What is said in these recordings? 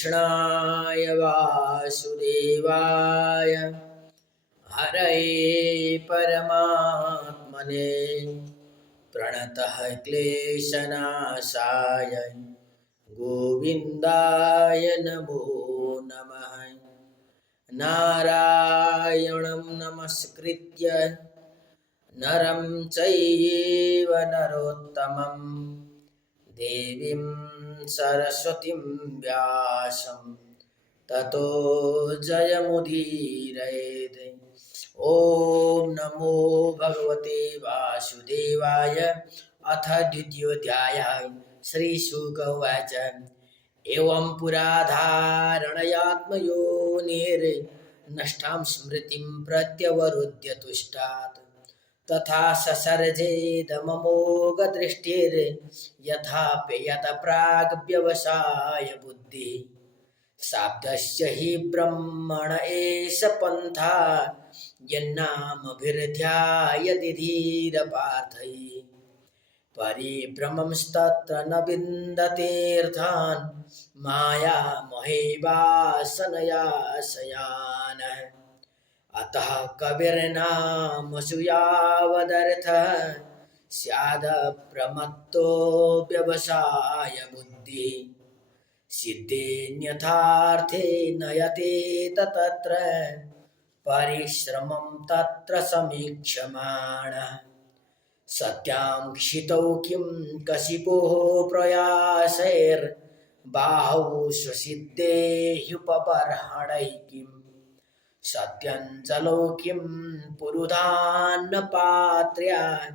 कृष्णाय वासुदेवाय हरये परमात्मने प्रणतः क्लेशनाशाय गोविन्दाय नमो नमः। नारायणं नमस्कृत्य नरं चैव नरोत्तमं देवीं सरस्वतीं व्यासं ततो जयमुदीरयेत्। ॐ नमो भगवते वासुदेवाय। अथ द्वितीयोऽध्यायः। श्रीशुक उवाच एवं पुरा धारणयात्मयोनिर्नष्टां स्मृतिं प्रत्यवरुध्य तुष्टात् तथा ससर्जेदममोघदृष्टिर्यथाप्ययत प्राग्व्यवसाय बुद्धिः। शाब्दस्य हि ब्रह्मण एष पन्था यन्नामभिर्ध्यायति धीरपार्थैः। परिभ्रमंस्तत्र न विन्दतेऽर्थान् मायामोहैवासनया शयानः। अतः कविर्नामसु यावदर्थः स्यादप्रमत्तो व्यवसाय बुद्धिः। सिद्धेऽन्यथार्थे नयतेत तत्र परिश्रमं तत्र समीक्ष्यमाणः। सत्यां क्षितौ किं कशिपोः प्रयासैर्बाहौ स्वसिद्धेह्युपबर्हणैः किम् सत्यञ्जलौ किं पुरुधान्नपात्र्या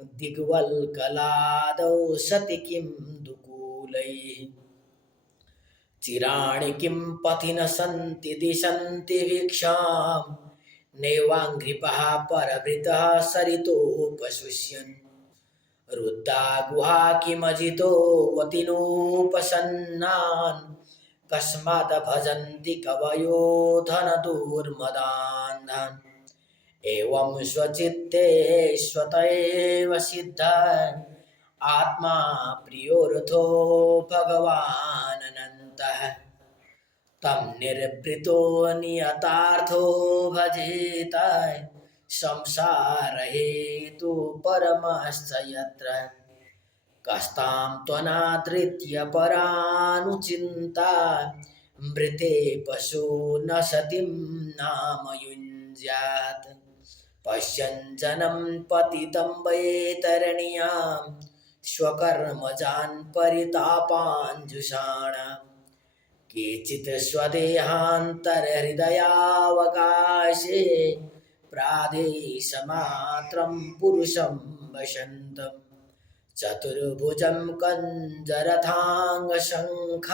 दिग्वल्कलादौ सति किं दुकूलैः। चिराणि किं पथि न सन्ति दिशन्ति भिक्षां नैवाङ्घ्रिपः परभृतः सरितोपशुष्यन्। रुद्धा गुहा किमजितो वतिनोपसन्नान् कस्मात् भजन्ति कवयो धनदुर्मदान्। एवं स्वचित्ते स्वत एव सिद्ध आत्मा प्रियोऽर्थो भगवान् अनन्तः। तं निर्वृतो नियतार्थो भजेत संसारहेतु परमश्च यत्र। कस्तां त्वनादृत्य परानुचिन्ता मृते पशु न सतीं नाम युञ्ज्यात्। पश्यन् जनं पतितं वैतरण्यां स्वकर्मजान् परितापाञ्जुषाण। केचित् स्वदेहान्तरहृदयावकाशे प्रादेशमात्रं पुरुषं वसन्तम्। चतुर्भुजं कञ्जरथाङ्गशङ्ख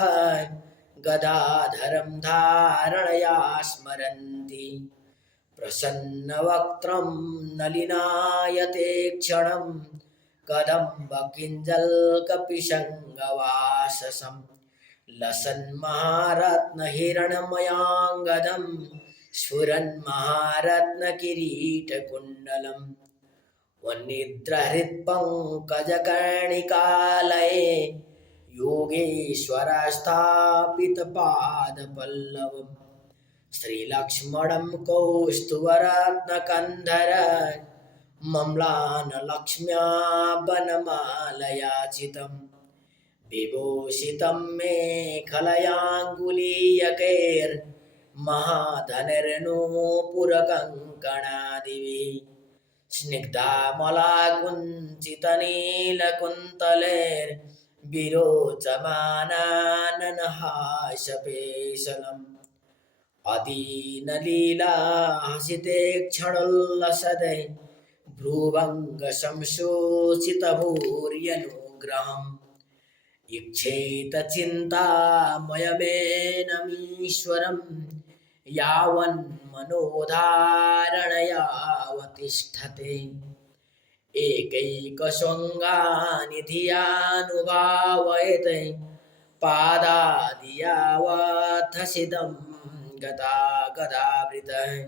गदाधरं धारणया स्मरन्ति। प्रसन्नवक्त्रं नलिनायते क्षणं कदम्बकिञ्जल्कपिशङ्गवाससं। लसन्महारत्नहिरणमयाङ्गदं स्फुरन्महारत्नकिरीटकुण्डलम्। वह्निद्रहृत्पङ्कजकर्णिकालये योगेश्वरस्थापितपादपल्लवम्। श्रीलक्ष्मणं कौस्तुभरत्नकन्धर मम्लानलक्ष्म्या वनमालयाचितम्। विभूषितं मेखलयाङ्गुलीयकैर्महाधनुर्नूपुरकङ्कणादिभिः। स्निग्धामलाकुञ्चितनीलकुन्तलैर्विरोचमानाननहासपेशलम्। अदीनलीलाहसिते क्षणोल्लसदै भ्रुवङ्गसंशोषितभूर्यनुग्रहम्। इच्छेत चिन्तामयमेनमीश्वरं यावन्मनोधारणयावतिष्ठते। एकैकशृङ्गानि धियानुभावयते पादादियावत्थसिदं गदावृतः।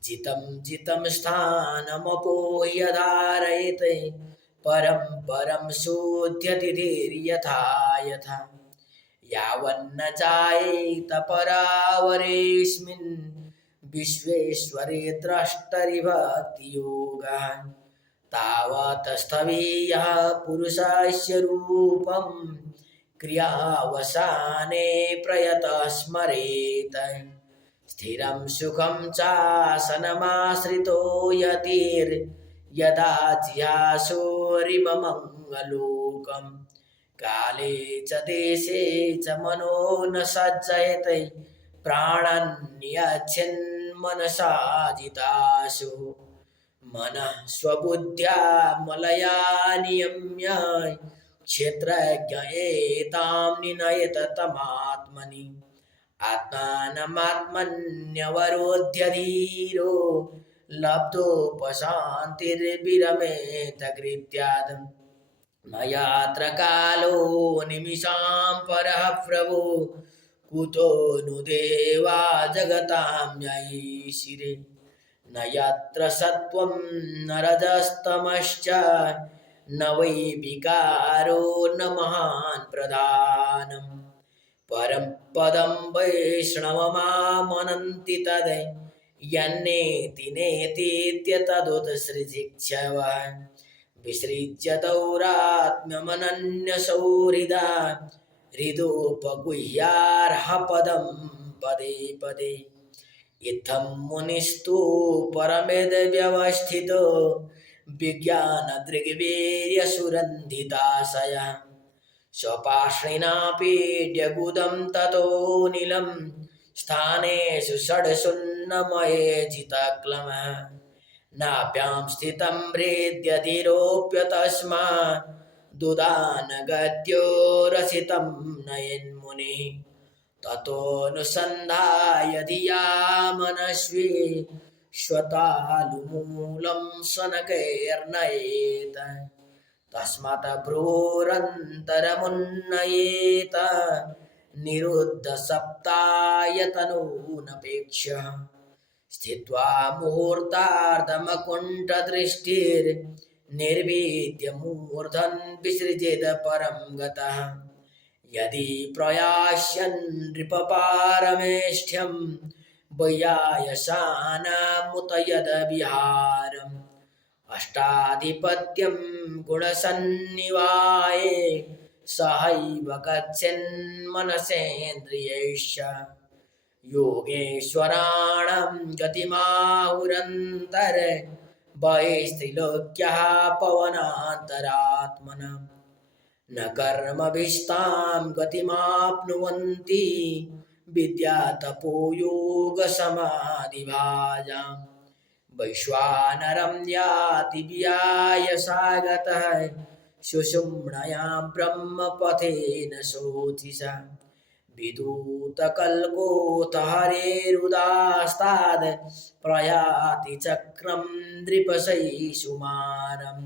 जितं जितं स्थानमपोह्य धारयते परं परं शोध्यति धीर्यथा यथा। यावन्न जायेत परावरेऽस्मिन् विश्वेश्वरे द्रष्टरिभक्तियोगः तावत् स्थवीयः पुरुषस्य रूपं क्रियावसाने प्रयतः स्मरेत् स्थिरं सुखं चासनमाश्रितो यतिर्यदा जिहासोरिममङ्गलोकम् काले च देशे च मनो न सज्जयते प्राणन्यच्छन्मनसा जितासु मनः स्वबुद्ध्या मलया नियम्य क्षेत्रज्ञ एतां निनयत तमात्मनि आत्मानमात्मन्यवरोध्य धीरो लब्धोपशान्तिर्विरमेत कृत्यात् न यात्र कालो निमिषां परः प्रभो कुतो नु देवा जगतां न्ययीशिरे न यत्र सत्त्वं न रजस्तमश्च न वै विकारो न महान् प्रधानम् परं पदं वैष्णवमामनन्ति तद् यन्नेति नेतीत्यतदुत्सृजिक्षवः विसृज्य दौरात्म्यमनन्यसौहृदा हृदोपगुह्यार्हपदं पदे पदे इत्थं मुनिस्तु परमेदव्यवस्थितो विज्ञानदृग्वीर्यसुरन्धिताशयः स्वपार्ष्णिना पीड्यगुदं ततो नीलं स्थानेषु षड्सुन्नमये जितक्लमः नाभ्यां स्थितं हृद्यधिरोप्य तस्मात् दुदानगद्यो रसितं नयन्मुनिः ततोऽनुसन्धाय धिया मनस्वी श्वतालुमूलं सनकैर्नयेत तस्मात् भ्रूरन्तरमुन्नयेत निरुद्धसप्तायतनूनपेक्ष्य स्थित्वा मुहूर्तार्धमकुण्ठदृष्टिर्निर्विद्य मूर्धन् विसृजेत परं गतः यदि प्रयास्यन् नृपपारमेष्ठ्यं वैयायसानामुत यद्विहारम् अष्टाधिपत्यं गुणसन्निवाये सहैव गच्छन्मनसेन्द्रियैश्च योगेश्वराणां गतिमाहुरन्तर बहिस्त्रिलोक्यः पवनान्तरात्मनः न कर्मभिस्तां गतिमाप्नुवन्ति विद्यातपो योगसमाधिभाजाम् वैश्वानरं याति व्यायसागतः सुषुम्णयां ब्रह्मपथेन शोचिषा विदूतकल्पोऽथ हरेरुदास्ताद् प्रयाति चक्रं नृपशैसुमारम्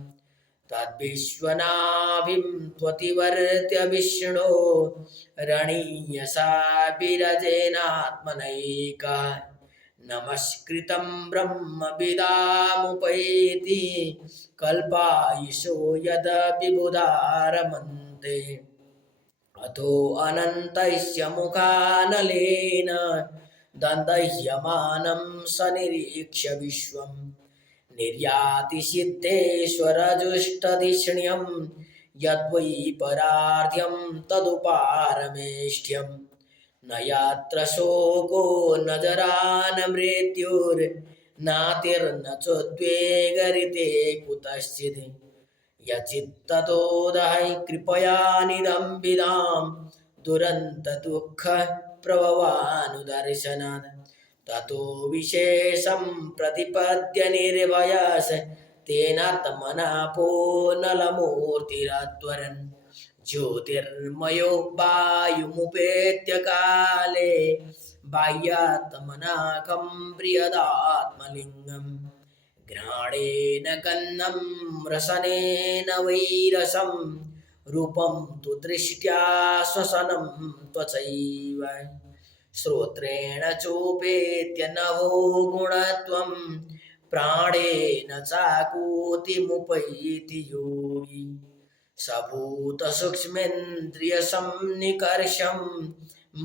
तद्विश्वनाभिं त्वतिवर्त्य विष्णो रणीयसा विरजेनात्मनैका नमस्कृतं ब्रह्मविदामुपैति कल्पायुषो यद्विबुधारमन्ते अतो अनन्तस्य मुखानलेन दन्दह्यमानं स निरीक्ष्य विश्वं निर्याति सिद्धेश्वरजुष्टधिष्ण्यं यद्वै परार्ध्यं तदुपारमेष्ठ्यम् न यात्र शोको न जरा न मृत्युर्नातिर्न चोद्वेगरिते कुतश्चित् यचित्ततो दहै कृपया निदम्बिदां दुरन्तदुःखप्रभवानुदर्शनात् ततो विशेषं प्रतिपद्य निर्भयस् तेनात्मनापो नलमूर्तिरत्वरन् ज्योतिर्मयो वायुमुपेत्य काले बाह्यात्मनाकं प्रियदात्मलिङ्गम् घ्राणेन गन्धं रसनेन वैरसं रूपं तु दृष्ट्या श्वसनं त्वचैव श्रोत्रेण चोपेत्य नभो गुणत्वं प्राणेन चाकूतिमुपैति योगी सभूतसूक्ष्मेन्द्रियसन्निकर्षं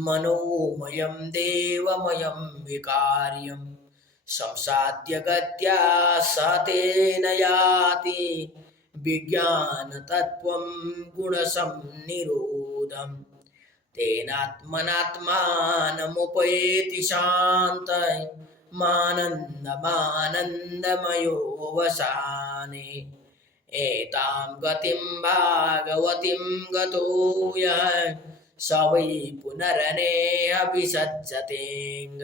मनोमयं देवमयं विकार्यं संसाद्य गत्या स तेन याति विज्ञानतत्त्वं गुणसंनिरोधम् तेनात्मनात्मानमुपैति शान्तये मानन्दमानन्दमयोऽवसाने एतां गतिं भागवतीं गतो यः स वै पुनरनेऽभिसज्जतेऽङ्ग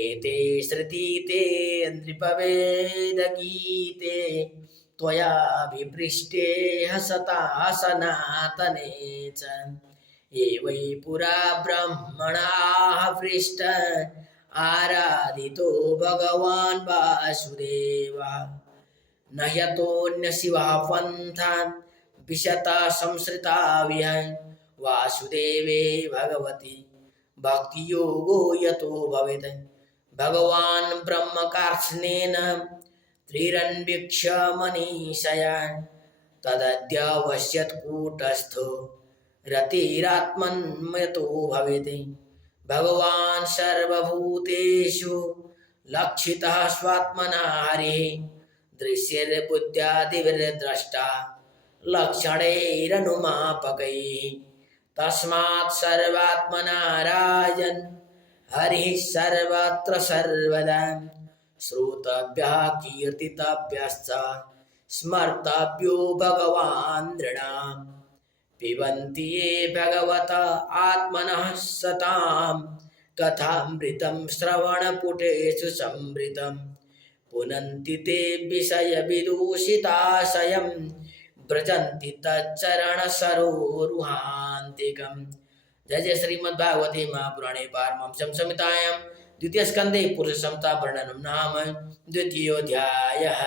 एते श्रुतीते नृपवेदगीते त्वयाभिपृष्टे हसता सनातने च ये वै पुरा ब्रह्मणाः पृष्ट आराधितो भगवान् वासुदेवः न ह्यतोऽन्यशिवः पन्थान् विशता संसृता विहन् वासुदेवे भगवति भक्तियोगो यतो भवेत् भगवान् ब्रह्मकार्ष्णेन त्रिरन्वीक्ष्य मनीषया तदद्यवश्यत्कूटस्थो रतिरात्मन्मयतो भवेत् भगवान् सर्वभूतेषु लक्षितः स्वात्मना हरिः दृश्यैर्बुद्ध्यादिभिर्द्रष्टा लक्षणैरनुमापकैः तस्मात् सर्वात्मना राजन् हरिः सर्वत्र सर्वदा श्रोतव्यः कीर्तितव्यश्च स्मर्तव्यो भगवान् नृणाम् पिबन्ति ये भगवत आत्मनः सतां कथामृतं श्रवणपुटेषु संवृतं पुनन्ति ते विषयविदूषिताशयं व्रजन्ति तच्चरणसरोरुहान्तिकम्। जय जय श्रीमद्भागवते महापुराणे पारमहंस्यां संहितायां द्वितीयस्कन्धे पुरुषसंहिता वर्णनं नाम द्वितीयोऽध्यायः।